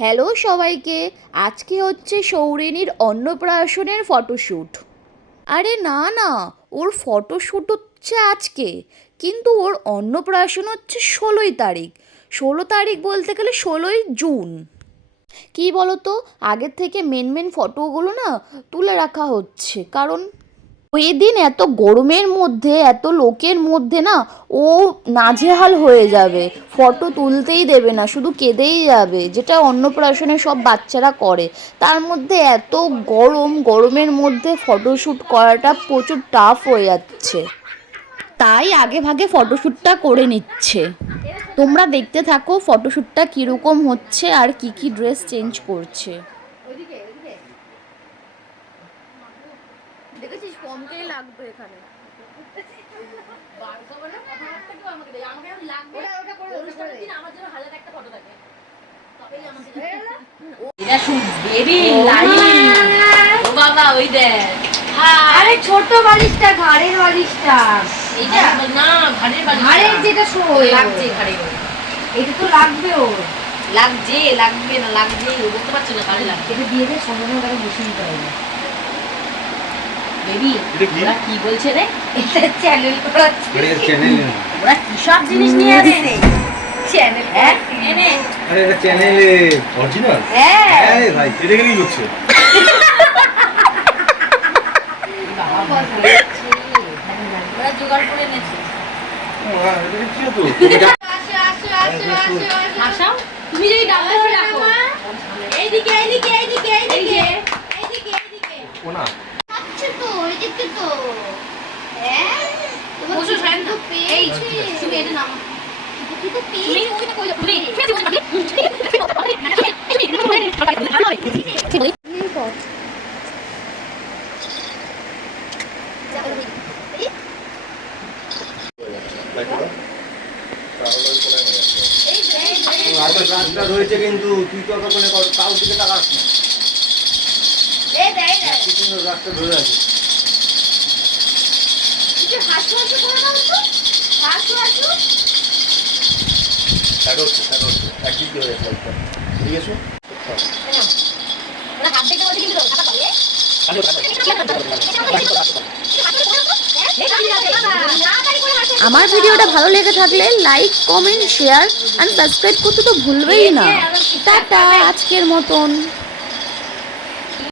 Hello সবাইকে। আজকে হচ্ছে সৌরিনীর অন্নপ্রাশনের ফটোশ্যুট। আরে না না, ওর ফটোশ্যুট হচ্ছে আজকে, কিন্তু ওর অন্নপ্রাশন হচ্ছে 16ই তারিখ। 16 তারিখ বলতে গেলে 16ই জুন। কী বলো তো, আগের থেকে মেন মেন ফটোগুলো না তুলে রাখা হচ্ছে, কারণ ওই দিন এত গরমের মধ্যে এত লোকের মধ্যে না ও নাজেহাল হয়ে যাবে, ফটো তুলতেই দেবে না, শুধু কেঁদেই যাবে, যেটা অন্নপ্রাশনে সব বাচ্চারা করে। তার মধ্যে এত গরমের মধ্যে ফটোশ্যুট করাটা প্রচুর টাফ হয়ে যাচ্ছে, তাই আগে ভাগে ফটোশ্যুটটা করে নিচ্ছে। তোমরা দেখতে থাকো ফটোশ্যুটটা কীরকম হচ্ছে আর কি কি ড্রেস চেঞ্জ করছে। দেখেছিস কমকেই লাগবে এখানে। আরে ছোট বালিশটা, ঘাড়ের বালিশটা, এটা না ঘাড়ের বালিশ, ঘাড়ের যেটা শোয় লাগছে ঘাড়ে, এটা তো লাগবে, ওর লাগছে, লাগবে না লাগছে, ও বলতে পারছে না ঘাড়ে লাগবে। এটা দিয়ে দে, সঙ্গে তাকে বসে নিতে হবে। বেবি ওরা কি বলছে রে? এটা চ্যানেল করাচ্ছে, আরে চ্যানেল না, ওরা কি সব জিনিস নিয়ে আসছে চ্যানেল। হ্যাঁ এনে, আরে এটা চ্যানেল অরিজিনাল। হ্যাঁ আরে ভাই এটা কি করছে? ওরা জোগাড় করে এনেছে। ওরা এটা কি হতো? আশা তুমি যদি ডাবলে রাখো এইদিকে এইদিকে এইদিকে এইদিকে এইদিকে এইদিকে কোনা আচ্ছা তো এইদিকে তো হ্যাঁ তোমার বসো ফ্যান তো এই তুমি এটা নাও, তুমি তো পেয়ে ওইটা কই যাবে তুমি রাস্তা রয়েছে, কিন্তু তুই তো ওখানে তাও দিকে তাকাস না। এই দেই না, কি সুন্দর রাস্তা ধরে আছে। তুই হাসু হাসু করে দাও তো, হাসু হাসু ছাড়ো ছাড়ো, একই করে রাখো, ঠিক আছে? ওরা হাত থেকে ওদিকে কিন্তু টাকা পাবে। আমার ভিডিওটা ভালো লেগে থাকলে like comment share and subscribe করতে তো ভুলবেই না। টাটা আজকের মতন।